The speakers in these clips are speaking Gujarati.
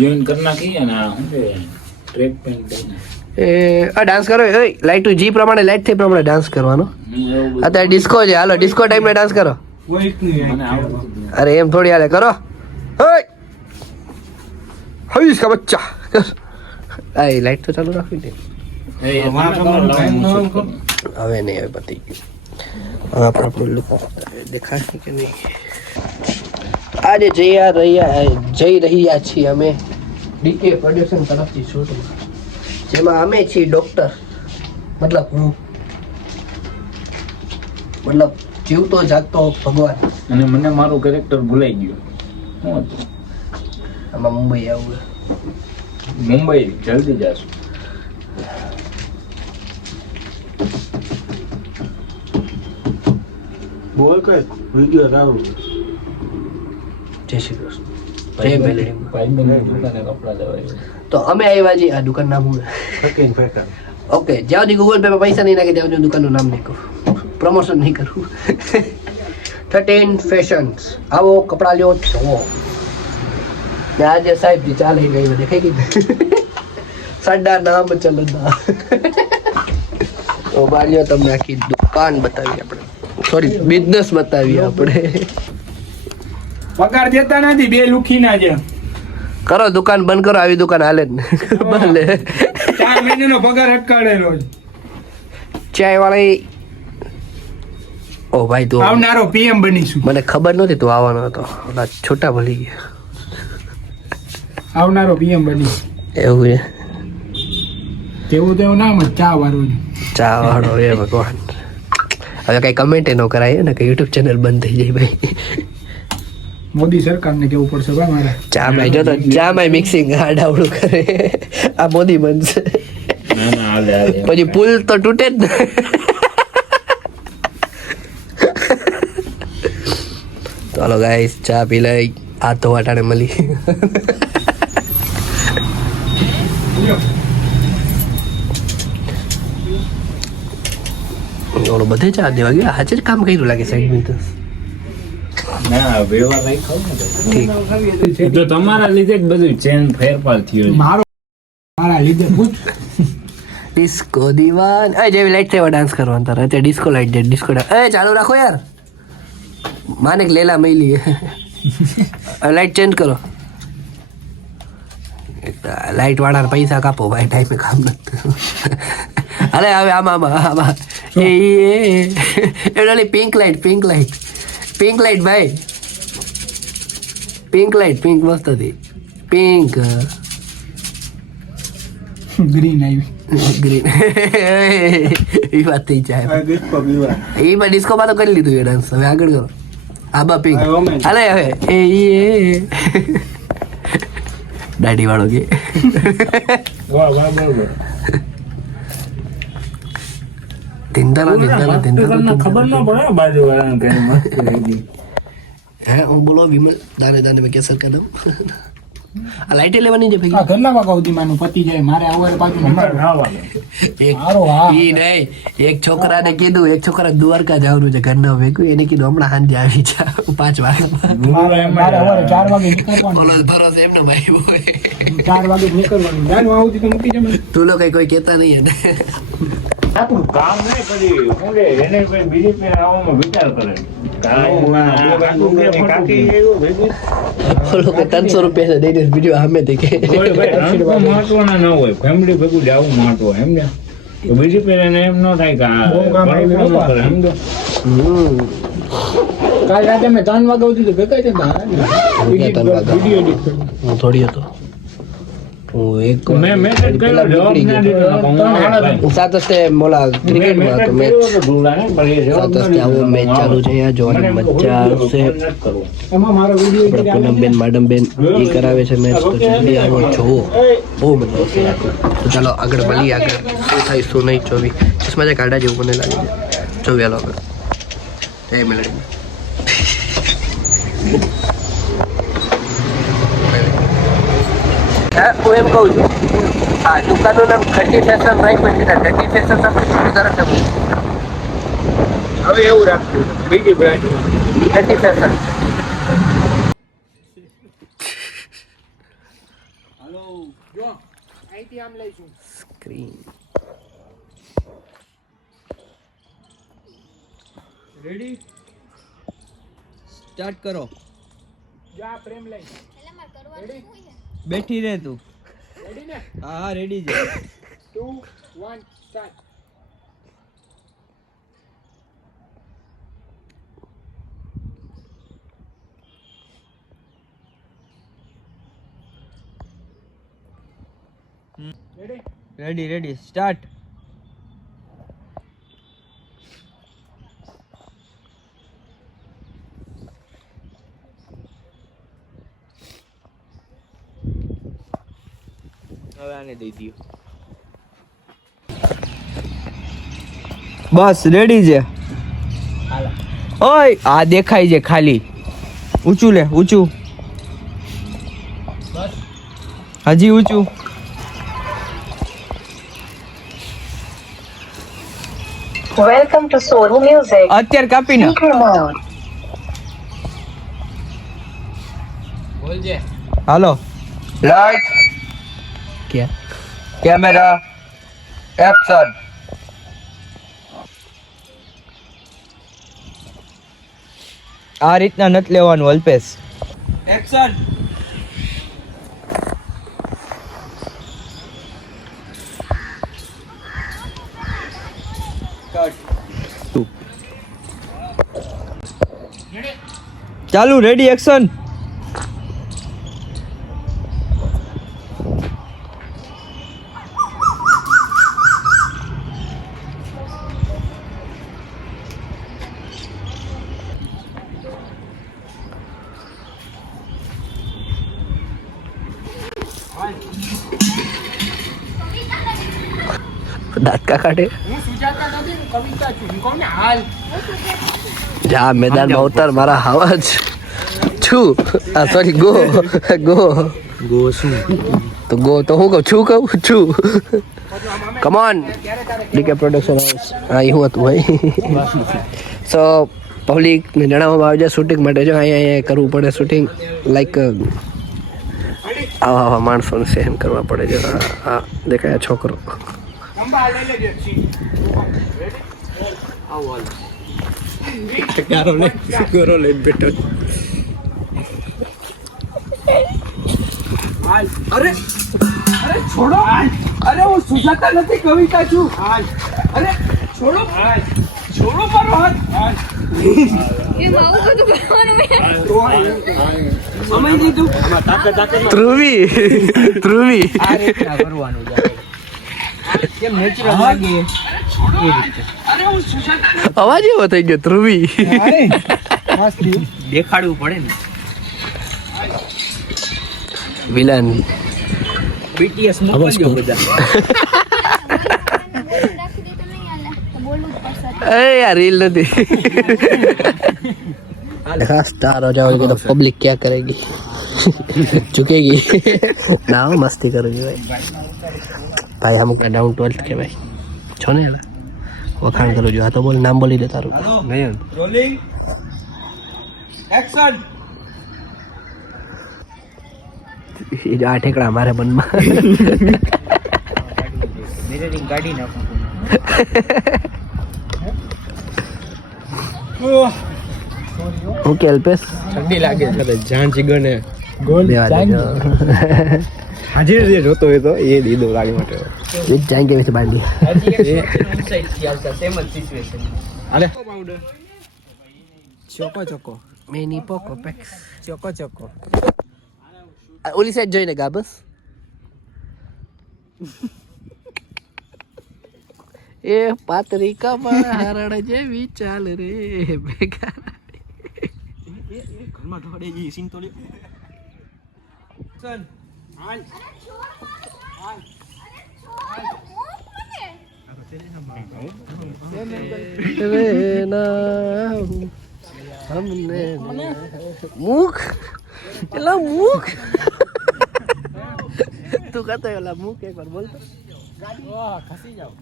જોઈન કરી નાખી અને શું કે ટ્રેક પેન્ટ લઈને એ આ ડાન્સ કરો એ લાઈટ જી પ્રમાણે લાઈટ થઈ પ્રમાણે ડાન્સ કરવાનો અત્યારે ડિસ્કો છે હાલો ડિસ્કો ટાઈમે ડાન્સ કરો મને આવડતું અરે એમ થોડી હાલે કરો ઓય હઈસ કા બચ્ચા આ લાઈટ તો ચાલુ રાખવી દે હવે નહીં હવે પતી ગયું હવે આપણું લુક દેખાશે કે નહીં આજે જઈ રહ્યા છીએ અમે ડીકે પ્રોડક્શન તરફથી શૂટમાં જેમાં અમે છીએ ડોક્ટર મતલબ જીવતો જાગતો ભગવાન અને મને મારું કેરેક્ટર ભૂલાઈ ગયું શું હતું આમાં મુંબઈ આવું મુંબઈ જલ્દી જાશું બોલ કે વિડિયો રાવ જય શ્રી કૃષ્ણ જય મેલડી ભાઈ દુકાને કપડા લેવાય તો અમે આવ્યા છીએ આ દુકાન નામ ફેકિંગ ફેકર ઓકે જ્યાં સુધી ગૂગલ પે માં પૈસા નહીં નાખે ત્યાં સુધી દુકાનનું નામ નહીં કરું પ્રમોશન નહીં કરું 13 ફેશન્સ આવો કપડા લ્યો છો ને આજે સાહેબ જી ચાલે ગઈ દેખાઈ ગઈ સાડા નામ ચલના તો બારીઓ તમને આખી દુકાન બતાવી આપણે સોરી બિઝનેસ બતાવી આપણે પગાર દેતા નથી બે લુખી ના છે કરો દુકાન બંધ કરો આવી દુકાન હાલે જ ને ભલે 4 મહિનાનો પગાર અટકાડેલો ચાય વાળી ઓ ભાઈ તું આવનારો પીએમ બનીશું મને ખબર નહોતી તું આવવાનો હતો ઓલા છોટા ભલી ગયા આવનારો પીએમ બની એવું છે તેવું તેવું નામ જ ચા વાળું ચા વાળો એ ભગવાન હવે કઈ કમેન્ટ ન કરાય ને કે યુટ્યુબ ચેનલ બંધ થઈ જાય ભાઈ મોદી સરકારને કેવું પડશે ભાઈ મારે ચા ભાઈ જો તો ચા માં મિક્સિંગ આડાવડું કરે આ મોદી બનશે પછી પુલ તો તૂટે જ ને ચાલો ગાઈસ ચા પી લઈ આ તો વાટાણે મળી ઓલો બધે ચા દેવા ગયા હાજર કામ કર્યું લાગે સાઈડ માં તો ના વ્યવહાર નહીં ખાવ ને તો તમારા લીધે જ બધું ચેન ફેરફાર થયો મારા લીધે પૂછ ડિસ્કો દીવાન એ જેવી લાઈટ થવા ડાન્સ કરવાનો તારે અત્યારે ડિસ્કો લાઈટ દે ડિસ્કો એ ચાલુ રાખો યાર માને લેલા મૈલી લાઈટ ચેન્જ કરો લાઈટ વાળા પૈસા કાપો ભાઈ ટાઈમે કામ નથી અરે હવે આમાં એ પિંક લાઈટ ભાઈ પિંક મસ્ત હતી પિંક ગ્રીન આવી ગ્રીન એ વાત થઈ જાય એમાં ડિસ્કોમાં તો કરી લીધું એ ડાન્સ હવે આગળ કરો આબા પિંક અરે હવે એ દાઢી વાળો કે ખબર ના પડે બાજુ વાળાને હે હું બોલો વિમલ દાને મેં કેસર કર દઉં આ લાઈટ લેવાની છે ભાઈ ઘરના વાગા સુધી માનું પતિ જાય મારે આવવારે પાછું એક છોકરાને કીધું એક છોકરા દ્વારકા જવાનું છે ઘરના ભેગું એને કીધું હમણાં સાંજે આવી જા 5 વાગે 4 વાગે નીકળવાનું ભરોસે એમને ભાઈ 4 વાગે નીકળવાનું જાનું આવું તો મૂકી જમે તું લોકો કોઈ કહેતા નહીં ને આપણું કામ નહીં કરી હું એને કોઈ બીજી પે આવવામાં વિચાર કરે 300 રૂપિયા દઈ દે વિડીયો સામે થી કે મહત્વના ન હોય ફેમિલી ભેગું જવું મહત્વ એમ ને તો બીજી પે એને એમ ન થાય કે સમજો કાલ રાતે મેં 3 વાગ્યા સુધી તો ભેગા થતા વિડીયો એડિટ કર્યો હું થોડી હતો મેં મેસેજ કર્યો જવાબ ના દીધો સાત હસ્તે મોલા ક્રિકેટમાં તો મેચ સાત હસ્તે આવો મેચ ચાલુ છે અહીંયા જોવાની મજા આવશે એમાં મારો વિડીયો પૂનમબેન મેડમબેન એ કરાવે છે મેચ તો જલ્દી આવો જોવો બહુ મજા આવશે તો ચાલો આગળ મળીએ આગળ શું થાય શું નહીં જોવી ચશ્મા જે કાઢા જેવું મને લાગે છે જોવી હાલો આગળ જય મેલડી હું એમ કહું છું હા દુકાનનું નામ 30 ફેશન રાખ્યું છે 30 ફેશન સરસ હવે એવું રાખવું બીજી બ્રાન્ડ 30 ફેશન હાલો જો અહીંથી આમ લઈશું. Screen ready? સ્ટાર્ટ કરો. જા પ્રેમ લઈ. રેડી? બેઠી રહે તું. રેડી ને? હા હા રેડી છે. 2 1 start. Ready? Ready ready start. હવે આને દઈ દો. બસ રેડી છે. ઓય આ દેખાય છે ખાલી. ઊંચું લે ઊંચું. હજી ઊંચું. Welcome to Sony Music. અત્યારે કાપી ના. Speaker mode. બોલજે. હાલો. લાઈટ ક્યાં? Camera action. આ રીતના નથી લેવાનું અલ્પેશ. એક્શન. ચાલુ રેડી એક્શન. દાંત કા કાઢે? હું સુજાતા નથી, હું કવિતા છું. હું કહું ને હાલ. જા મેદાનમાં ઉતર, મારા હવા જ છું. આ સોરી ગો ગો ગો શું? તો ગો તો હું કહું છું come on DK production house. હા એ હું હતું ભાઈ. સો પબ્લિકને જણાવવામાં આવે છે શૂટિંગ માટે જો અહીંયા કરવું પડે શૂટિંગ લાઈક આવા માણસોને સહન કરવા પડે છે. હા દેખાય આ છોકરો. અંબા લઈ લેજે. રેડી? આવો ગારો લઈને બેઠો. હાલ. અરે અરે છોડો. અરે હું સુજાતા નથી કવિતા છું. હાલ. અરે છોડો. હાલ. છોડો મારો હાથ. હાલ. સમય દીધું. ધ્રુવી ધ્રુવી આ રીતના કરવાનું છે. કેમ નેચરલ લાગે એ રીતે. અરે હું સુજાતા નથી. અવાજ એવો થઈ ગયો ધ્રુવી. દેખાડવું પડે ને. વિલન બીટીએસ મોકલજો બધા. એ યાર રીલ નથી. स्टार हो जाओगे तो पब्लिक क्या करेगी? झुकेगी ना. मस्ती करोगी भाई. भाई हम डाउन टू अर्थ के भाई छो ने वखाण करो जो. हाँ तो बोल नाम बोली दे तारू. नहीं રોલિંગ એક્શન. ये आ ठेकड़ा हमारे मन में. મિરરિંગ કાઢી નાખું. હું કે અલ્પેશ ઠંડી લાગે છે. જાન જીગરને હાજર જે જોતો હોય તો એ દીધો ગાડી માટે. जाएंगे वैसे बांधी. અરે ચોકો ચોકો મેની પોકો પેક્સ. ચોકો ચોકો. ઓલી સાઈડ જોઈને ગા બસ. એ પાતરી કમર હરણ જેવી ચાલ રે ભેગા. ઘરમાં ઢોળે ઈ સીન તો લ્યો. ચલ હાલ. હાલ. મુખ એલા મુખ. તું કહેતો એલા મુખ એક વાર બોલતો. ખસી જાઓ.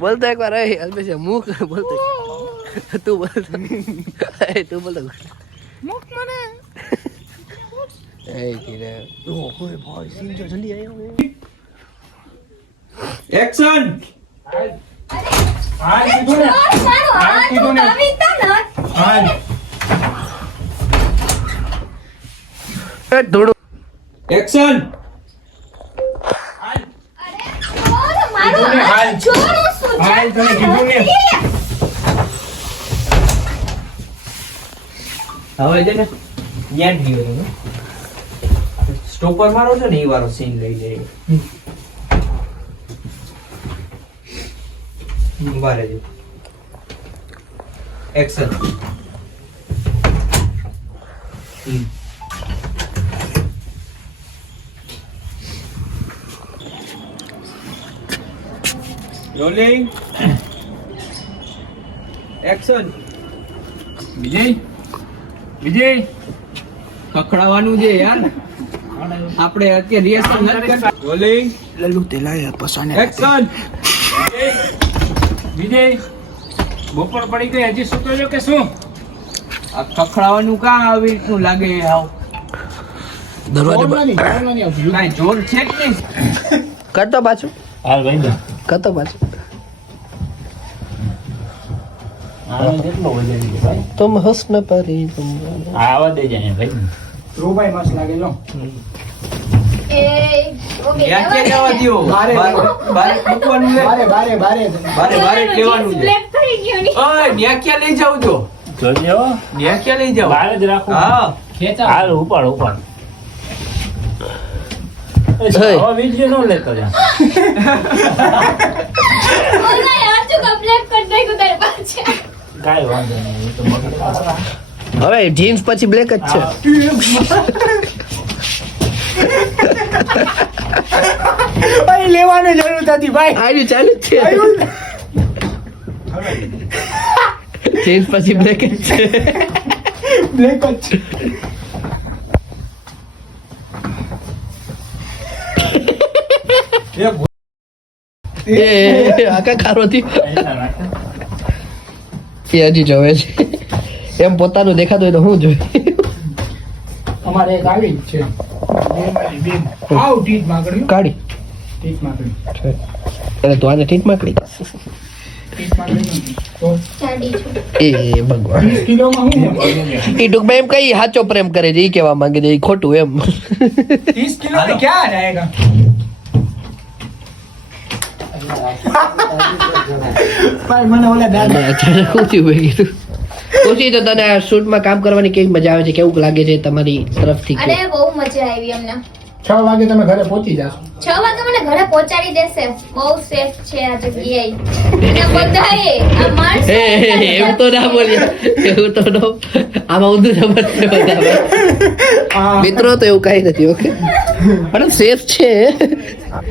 બોલતો એક વાર. અલ્પેશ મુખ બોલતો. તું બોલતો. તું બોલતો. મુખ મને. એક્શન હાલ કીધું ને હાલ કીધું ને હાલ થોડું એક્શન હાલ હાલ તને કીધું ને હવે છે ને યાદ ગયો સ્ટોપર મારો છે ને એ વાળો સીન લઈ જાય ઉભા રહેજો એક્શન રોલિંગ એક્શન વિજય વિજય પકડાવાનું છે યાર આપણે અત્યારે રિહર્સલ નથી કરતા રોલિંગ એક્શન વિજય બપોર પડી ગઈ હજી સૂતો છો કે શું આ ખખડાવાનું કાં આવી રીતનું લાગે આવ કાંઈ જોર છે જ નહીં કરતો પાછું હાલ ભાઈ કરતો પાછું આનો કેટલો વજન છે ભાઈ तुम हुस्न परी तुम આવા દે જાય ભાઈ ધ્રુવભાઈ મસ્ત લાગે લો યાદ ક્યાં જવા દ્યો બારે મૂકવાનું છે બારે લેવાનું છે ઓય ન્યા ક્યાં લઈ જાવ છો જોજો ન્યા ક્યાં લઈ જાવ બહાર જ રાખો હા ખેંચા હાલ ઉપાડ હે. હવે વિડિયો નો લેતો જા કાઈ વાંધો નહીં એ તો મગજ હવે જીન્સ પછી બ્લેક જ છે ભાઈ લેવાની જરૂર નથી ભાઈ આવ્યું ચાલુ જ છે જીન્સ પછી બ્લેક જ છે બ્લેક જ છે એ આકા કારો થી પૈસા નાખે એ હજી જોવે છે એમ પોતાનું દેખાતું હોય તો હું જોઈ અમારે એક આવી જ છે આવ ટીટ માગણી કાઢી ટીટ માગણી અરે તો આને ઠીક માકડી ટીટ માગણી નથી. તો એ ભગવાન 20 કિલોમાં હું એ ટૂંકમાં એમ કઈ સાચો પ્રેમ કરે છે એ કેવા માંગે છે એ ખોટું એમ 30 किलो में क्या आ जाएगा भाई मैंने बोला दादा અચાનક શું થયું ભાઈ કીધું ખુશી તો તને આ શૂટમાં કામ કરવાની કેવી મજા આવે છે કેવું લાગે છે તમારી તરફથી અરે બહુ મજા આવી અમને 6 વાગે તમે ઘરે પહોંચી જાશો 6 વાગે મને ઘરે પહોંચાડી દેશે બહુ સેફ છે આ જગ્યાએ અને બધાએ આ માણસ એવું તો ના બોલ્યા એવું તો ન આમાં ઊંધું સમજશે બધા મિત્રો તો એવું કઈ નથી ઓકે પણ સેફ છે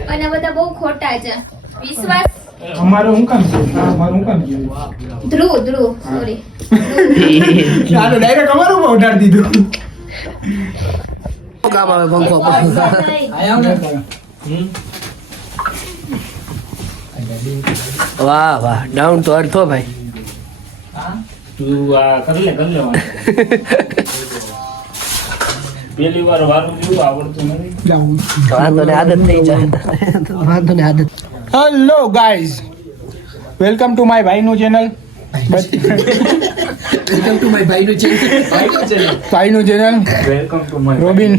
અને બધા બહુ ખોટા છે વિશ્વાસ અમારું હું કામ છે અમારું હું કામ છે ધ્રુવ સોરી ચાલો ડાયરેક્ટ અમારું ઉપર ઉઠાડી દીધું કામ આવે પંખો વાહ વાહ ડાઉન તો અર્થ હો ભાઈ તું આ કરી લે પેલી વાર વારું જેવું આવડતું નથી વાંધો ને આદત નહીં જાય વાંધો ને આદત hello guys welcome to my ભાઈનું ચેનલ વેલકમ ટુ માય ભાઈનું ભાઈનું channel welcome to my Robin.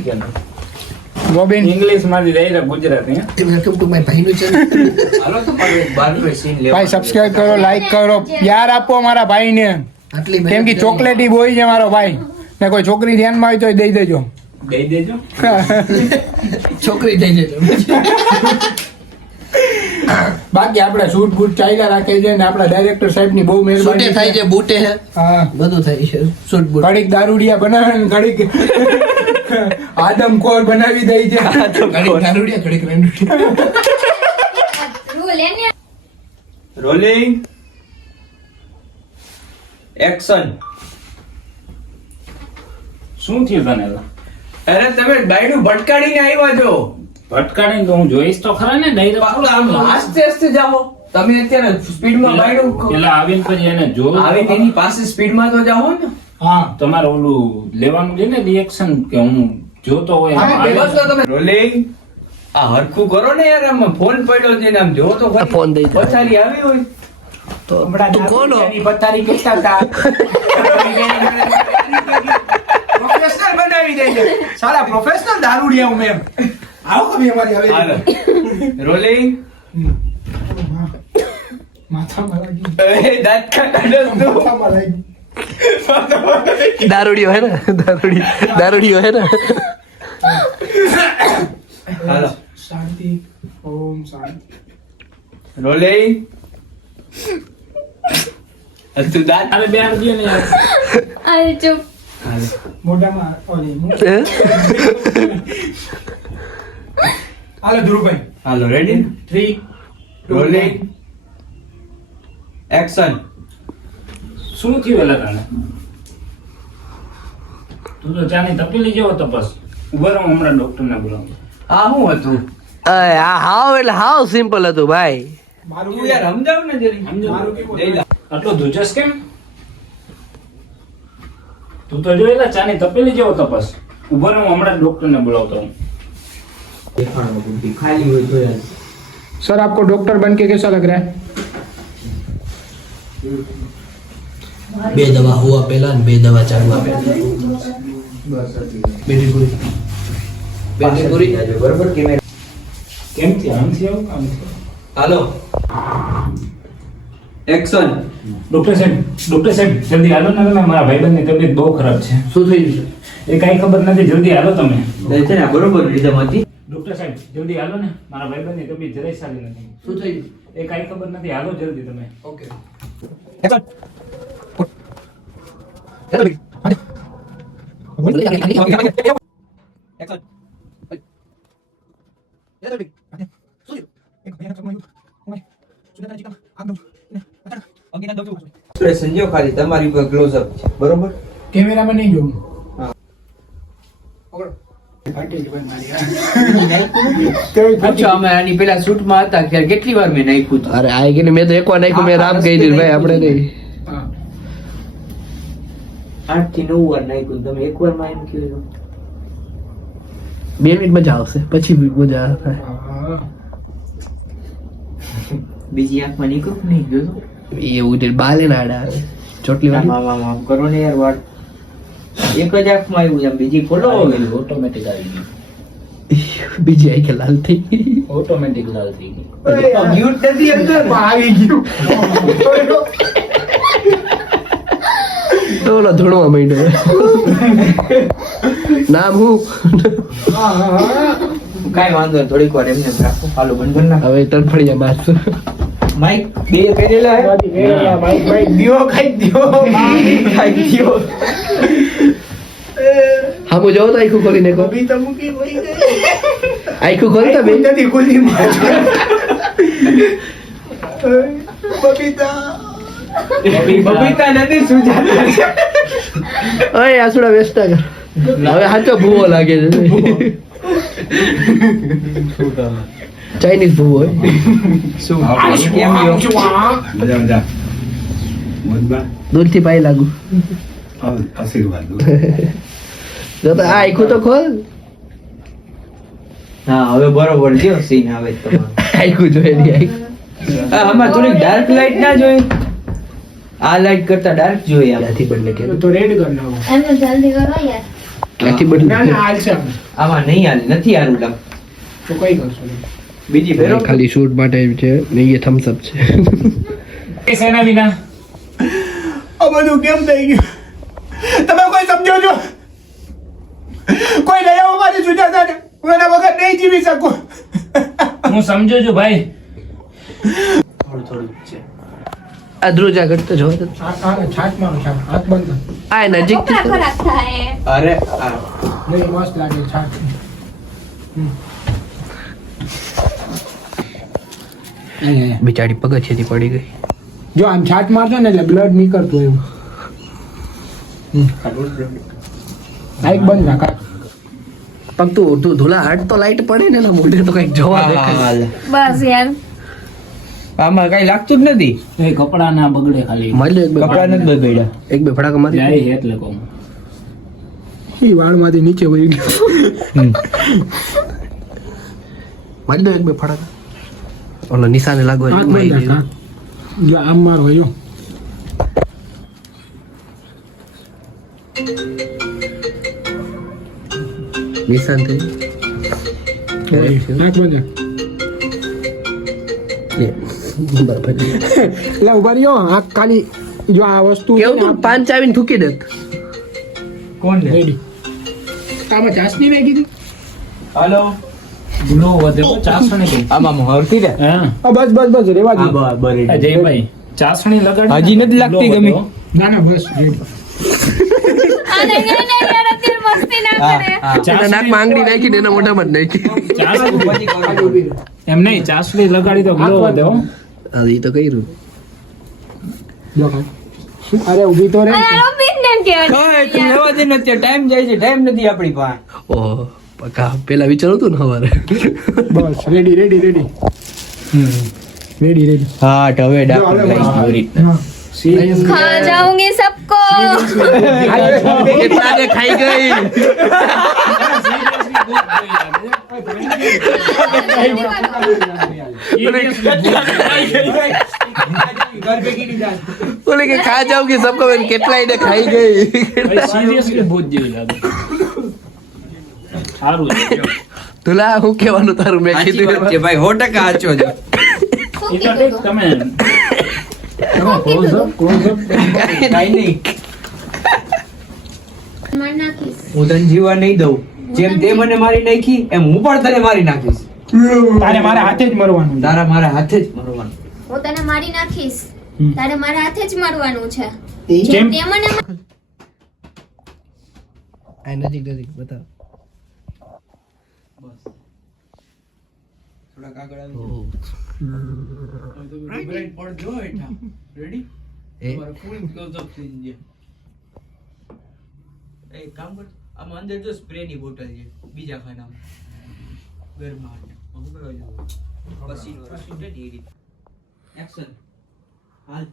Robin English માંથી ડાયરેક્ટ ગુજરાતી હે? વેલકમ ટુ માય ભાઈનું ચેનલ હાલો તો પણ બારનો સીન લેવા ભાઈ સબસ્ક્રાઇબ કરો લાઈક કરો પ્યાર આપો મારા ભાઈને આટલી કેમ કે ચોકલેટી બોય છે મારો ભાઈ ને કોઈ છોકરી ધ્યાનમાં હોય તો દઈ દેજો દઈ દેજો છોકરી થઈ જાય બાકી આપણે શૂટ બૂટ ચાલ્યા રાખે છે ને આપણા ડાયરેક્ટર સાહેબ ની બહુ છૂટે મહેરબાની થાય છે બૂટે હે હા બધું થાય છે શૂટ બૂટ ઘડીક દારૂડિયા બનાવે ને ઘડીક આદમખોર બનાવી દઈ છે ઘડીક દારૂડિયા ઘડીક રંડુડિયા ધ્રુવ લેને રોલિંગ એક્શન શું થયું તને અરે તમે બાયડું ભટકાડીને આવ્યા છો ભટકાડીને તો હું જોઈશ તો ખરા ને આમ આસ્તે આસ્તે જાઓ તમે અત્યારે સ્પીડમાં બાયડું પેલા આવીને પછી એને જોયું આવે તેની પાસે સ્પીડમાં તો જાઓ ને હા તમારે ઓલું લેવાનું છે ને રિએક્શન કે હું જોતો હોય હા, આમ બસ તો તમે રોલિંગ આ હરખું કરો ને યાર આમાં ફોન પડ્યો છે ને આમ જો તો ખરી. ફોન દઈ દે. પથારી આવી હોય તો હમણાં તું કોનો દારૂડિયાની પથારી કહેતા હતા. પ્રોફેશનલ બનાવી દે છે. સાલા પ્રોફેશનલ દારૂડિયા હું એમ. આવો કભી અમારી હવે. હાલો રોલિંગ માથામાં લાગી. એ દાંત કાઢો તું. માથામાં લાગી. દારૂડિયો હે ને દારૂડિયો હે ને હાલો શાંતિ. ઓમ શાંતિ. રોલિંગ તું દાંત અરે બે આમ ગયો ને યાર. અરે ચૂપ. મોઢામાં ઓલી હે? હાલો ધ્રુવભાઈ. હાલો રેડી 3 રોલિંગ એક્શન શું થયું એલા તને? તું તો ચાની તપેલી જેવો તપસ. ઉભો રહો, હમણાં ડોક્ટરને બોલાવું. આ શું હતું આ હાવ એટલે હાવ સિમ્પલ હતું ભાઈ. મારું તું યાર સમજાવ ને જરી મારું કેવું લઈ લા. આટલો ધુજસ કેમ? તું તો જોયેલા ચાની તપેલી જેવો તપસ. ઉભો રહો, હમણાં ડોક્ટરને બોલાવતો હું. सर आपको डॉक्टर बन के कैसा लग रहा है? બે દવા હોવા પહેલા ને બે દવા ચાલવા પહેલા બેટી પૂરી બરોબર કે મેં કેમ થયા? આમથી આવું કે આમથી આવું? હાલો એક્શન ડોક્ટર સાહેબ જલ્દી હાલો ને તમે. મારા ભાઈબંધની તબિયત બહુ ખરાબ છે. શું થયું છે? એ કાંઈ ખબર નથી. જલ્દી હાલો તમે. છે ને બરોબર રીધમથી ડોક્ટર સાહેબ જલ્દી હાલો ને. મારા ભાઈબંધની તબિયત જરાય સારી નથી. શું થયું? એ કાંઈ ખબર નથી. હાલો જલ્દી તમે. ઓકે સંજો ખાલી તમારી ઉપર ક્લોઝ અપ છે બરોબર कैमरा में नहीं जोऊं. પૂછો અમે આની પેલા શૂટ માં હતા ત્યારે કેટલી વાર મેં નાખ્યું હતું અરે આ કે મેં તો એકવાર નાખ્યું મેં રામ કહી દીધું ભાઈ આપણે નહીં 8 થી 9 વાર નાખ્યું તમે એક વાર માં એમ કીધું 2 મિનિટ મજા આવશે પછી મજા થાય બીજી આંખમાં નીકળું નહીં ગયો એવું છે બાલે ના આડા ચોટલી વાળી આમ આમ આમ કરો ને યાર વાળ એક જ આંખમાં આવ્યું આમ બીજી ખોલો ઓટોમેટિક આવી ગયું. બીજી આઈ કે લાલ થઈ ગઈ ઓટોમેટિક લાલ થઈ ગઈ. મ્યુટ નથી અંદર આવી ગયું. તો ઓલો ધૂણવા માંડ્યો નામ હું કાઈ વાંધો નહીં થોડીક વાર એમને રાખો હાલો બંધ કર નાખ હવે તડફડિયા મારશું માઈક બે પહેરેલા હે भाई दियो खाई दियो. ખાઈ ગયો હા હું જોઉં તો આખું ખોલીને કહો अभी तो मुकी वही गई. આખું ખોલતા બે નથી ખુલી બબીતા. બબીતા નથી સુજાતા ઓય આસુડા વેસ્ટા કર હવે સાચો ભૂવો લાગે છે ચાઇનીઝ ભૂવો હોય શું કેમ ગયો દૂરથી પાઈ લાગુ જો તો આ આખું તો ખોલ હા હવે બરોબર જો સીન આવે તમારો આખું જોઈએ નહીં આખું આમાં થોડી ડાર્ક લાઈટ ના જોઈ આ લાઈટ કરતા ડાર્ક જોઈએ આમ. ક્યાંથી બદલે કે તો રેડ કર નાખો. એમને જલ્દી કરો યાર. ક્યાંથી બદલે ના ના હાલ છે આપણે. આમાં નહીં હાલે નથી હારું લાગ તો કઈ કરશો નહીં. બીજી ફેરો ખાલી શૂટ માટે છે ને એ થમ્સ અપ છે એ સેના વિના આ બધું કેમ થઈ ગયું? તમે કોઈ સમજો છો? કોઈ નહીં મારી સુજાતાને. હું એના વગર નહીં જીવી શકું. હું સમજુ છું ભાઈ. થોડું થોડું છે આ ધ્રુજા કરતો જો છાટ મારો છાટ. હાથ બંધ કર. આ નજીક કપડાં ખરાબ થાય. અરે આ નહીં મસ્ત લાગે છાટ. બિચારી પગથિયેથી પડી ગઈ જો આમ છાટ મારશો ને એટલે બ્લડ નીકળતું એવું. લાઈટ બંધ રાખ. પણ તું ધૂલા હાટ તો લાઈટ પડે ને એના મોઢે તો કઈક જોવા દેખાય હાલ. બસ યાર. આમાં કઈ લાગતું જ નથી એ કપડા ના બગડે ખાલી. મળ્યો એક બે કપડા નથી બગડ્યા એક બે ફડાકા મારી જાય એટલે કહું. એ વાળમાંથી નીચે વહી ગયો. મારી દો એક બે ફડાકા ઓલા નિશાને લાગો આમ મારો જો નિશાન થઈ નાખ બંધ લા ઉભા રહ્યો આ ખાલી જો આ વસ્તુ કેવું તું પાંચ આવીને થૂકી દે કોણ લે રેડી આમાં ચાસની નાખી દી હાલો ગુનો વધે ચાસણી ગઈ આમાં હરતી દે હા બસ બસ બસ રેવા દે જયભાઈ ચાસણી લગાડી હજી નથી લાગતી ગમી. ના ના બસ રેડી અને એને યાર અત્યારે મસ્તી ના કરે એના નાકમાં આંગળી નાખીને એના મોઢામાં જ નાખી એમ નહીં ચાસણી લગાડી તો ગ્લો વધે હો હા એ તો કર્યું જો ખાય અરે ઊભી તો રે અરે રોબિન ને કે ઓય તું લેવા દે ને અત્યારે ટાઈમ જાય છે ટાઈમ નથી આપણી પાસે ઓહો પકા પેલા વિચારું તું ને હવારે બસ ready ready ready ready ready હા હવે ડાકર જો, હવે લઈ હા. खा जाऊंगी सबको કેટલાને ખાઈ ગઈ બોલે કે ખા જાઉંगी सबको मैंने કેટલાય ને ખાઈ ગઈ સિરિયસલી બહુ જ જેવી લાગે સારું છે તુલા હું કહેવાનું તારું મેં સાચી વાત કીધું છે ભાઈ 100% સાચો છે એ તો ઠીક તમે ક્લોઝ અપ કાઈ નહીં मार नाखीस હું તને જીવવા નહીં દઉં જેમ તે મને મારી નાખી એમ હું પણ તને મારી નાખીશ તારે મારા હાથે જ મરવાનું છે. તારા મારા હાથે જ મરવાનું હું તને મારી નાખીશ તારે મારા હાથે જ મારવાનું છે કેમ? તે મને આ નજીક નજીક બતાવ થોડાક આગળ આવી બ્રેડ પડજો હેઠા રેડી એ તમારો ફૂલ ક્લોઝ અપ થઈ જશે એક કામ કર આમાં અંદર જો સ્પ્રે ની બોટલ છે બીજા ખાનામાં ગરમા હું કરવા જાઉં પછી રેડી રેડી એક્શન હાલ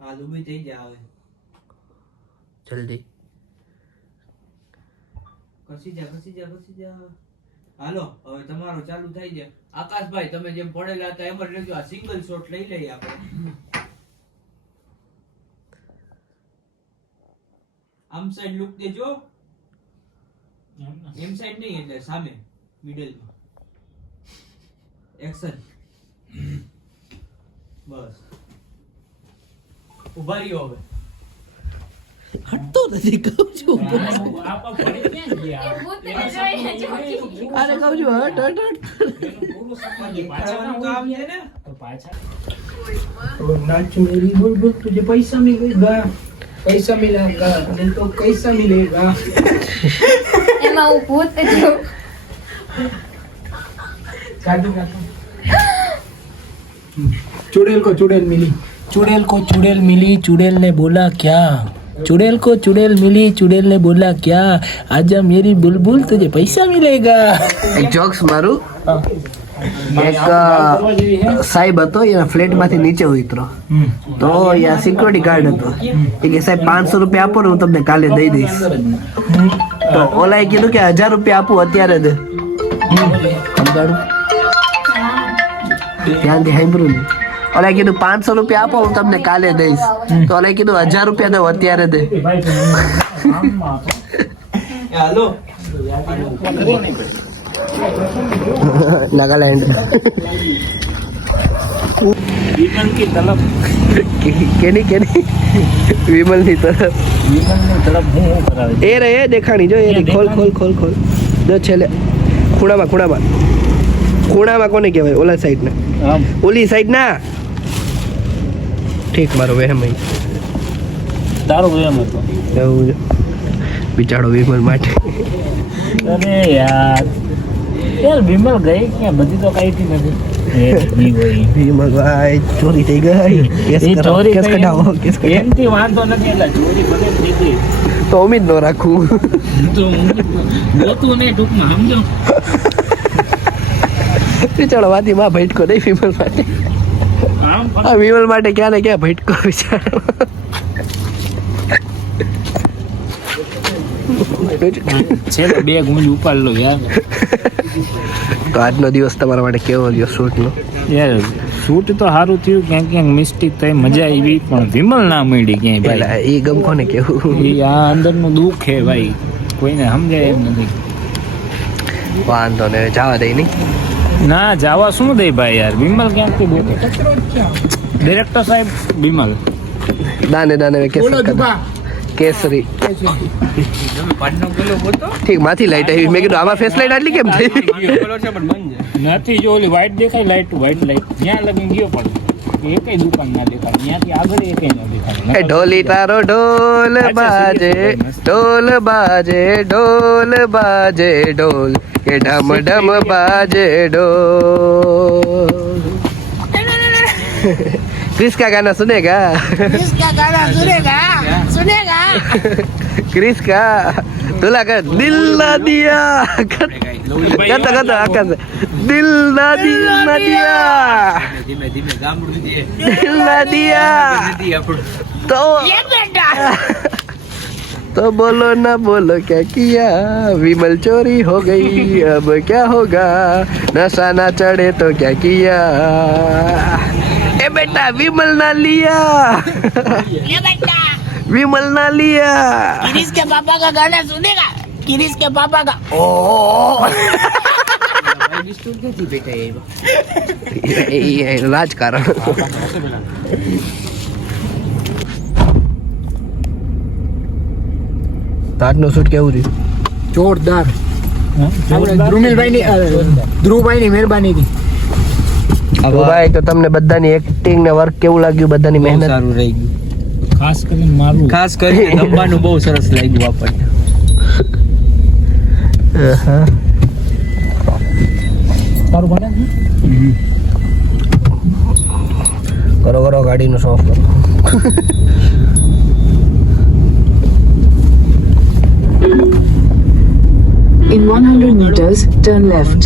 હાલ ઊભી થઈ જા હવે જલ્દી ખસી જા હાલો હવે તમારો ચાલુ થઈ જાય આકાશભાઈ તમે જેમ પડેલા હતા એમ જ રહેજો આ સિંગલ શોટ લઈ લઈએ આપણે આમ સાઈડ લુક દેજો એમ સાઈડ નહીં એટલે સામે મિડલમાં એક્શન બસ ઉભા રહ્યો હવે હટતો નથી કહું છું આપા પડી ક્યાં ગયા ભૂતને જોઈને જોઈ અરે કહું છું હટ હટ હટ પાછળનું કામ છે ને તો પાછા नाच मेरी बुलबुल तुझे पैसा मिलेगा पैसा मिलेगा दिल को कैसा मिलेगा એમાં હું ભૂત છું काटू काटू चुड़ैल को चुड़ैल मिली चुड़ैल को चुड़ैल मिली चुड़ैल ने बोला क्या चुड़ैल को चुड़ैल मिली चुड़ैल ने बोला क्या आजा मेरी बुलबुल तुझे पैसा मिलेगा એક જોક્સ મારું એક સાહેબ હતો એના ફ્લેટ માંથી નીચે ઉતરો તો યા સિક્યોરિટી ગાર્ડ હતો એ કે સાહેબ 500 રૂપિયા આપો ને હું તમને કાલે દઈ દઈશ તો ઓલાએ કીધું કે 1000 રૂપિયા આપું અત્યારે દે સમજાણું ધ્યાનથી સાંભળ્યું ને ઓલાએ કીધું 500 રૂપિયા આપો હું તમને કાલે દઈશ તો ઓલાએ કીધું 1000 રૂપિયા દો અત્યારે દે હાલો નાગાલેન્ડ વિમલ की तलब કેની વિમલ ની તરફ વિમલ ની તરફ હું કરાવે એ રે એ દેખાણી જો એ રે. ખોલ ખોલ ખોલ ખોલ જો છેલ્લે ખૂણામાં કોને કહેવાય ઓલા સાઈડ ને આમ ઓલી સાઈડ ના ઠીક મારો વહેમ અહીં. તારો એમ હતો એવું છે બિચારો વિમલ માટે અરે યાર વિમલ ગઈ ક્યાં બધી તો કઈ નથી વિમલ ભાઈ ચોરી થઈ ગઈ કેસ એ કરાવો, ચોરી કેસ કઢાવો કેસ કઢાવો એમથી વાંધો નથી એટલે ચોરી ભલે થઈ ગઈ તો ઉમીદ ન રાખું તો ગોતું ને ટૂંકમાં સમજો બિચારો વાતી માં ભટકો નહીં વિમલ માટે આમ આ વિમલ માટે ક્યાં ને ક્યાં ભટકો વિચારો. છે બે ગુંજ ઉપાડ લો યાર. તો આજનો દિવસ તમારા માટે કેવો ગયો શૂટનો? યાર શૂટ તો સારું થયું, ક્યાંક ક્યાંક મિસ્ટેક થઈ, મજા આવી, પણ વિમલ ના મળી ક્યાંય પેલા ભાઈ. એ ગમકો ને કેવું એ આ અંદરનું દુઃખ હે ભાઈ, કોઈને સમજાય એમ નથી. વાંધો ને જવા દઈ નહીં. ના જાવા શું દે ભાઈ યાર, વિમલ ક્યાંકથી બોલે. ડિરેક્ટર સાહેબ વિમલ. દાને દાને કેસરી ઠીક માંથી લાઈટ આવી. મેં કીધું આમાં ફેસ લાઈટ આટલી કેમ થઈ? નથી જો ઓલી વ્હાઈટ દેખાય, લાઈટ વ્હાઈટ લાઈટ ત્યાં લગી ગયો પણ એકેય દુકાન ના દેખાય, ત્યાંથી આગળ એકેય ના દેખાય. ઢોલી તારો ઢોલ બાજે ઢોલ બાજે ઢોલ બાજે ઢોલ કે ઢમ ઢમ બાજે ઢોલ. क्रिस का गाना सुनेगा? क्रिस का तुला का दिल ना दिया कता कता आकाश दिल ना दिया दिल ना दिया तो बोलो ना बोलो क्या किया, विमल चोरी हो गई अब क्या होगा, नशा ना चढ़े तो क्या किया. ए बेटा विमल ना लिया, ये बेटा विमल ना लिया. किरिस के पापा का गाना सुनेगा? किरिस के पापा का ओ રાજકારણ. તાજનો શૂટ કેવું રહ્યું? જોરદાર. ધ્રુવભાઈ ની મહેરબાની થી. ભાઈ તો તમને બધાની એક્ટિંગ ને વર્ક કેવું લાગ્યું? બધાની મહેનત સારું રહી ગયું. ખાસ કરીને મારું ખાસ કરીને ગમવાનું બહુ સરસ લાગ્યું આપણને. તારું ભણે કરો કરો ગાડીનો શોખ કરો. In 100 meters, turn left.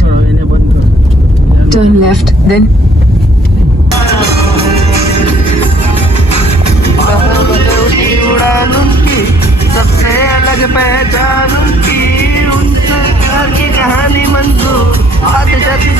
Turn left, then सबसे अलग पहचान उनकी, उनसे की कहानी मंजूर, आते जाती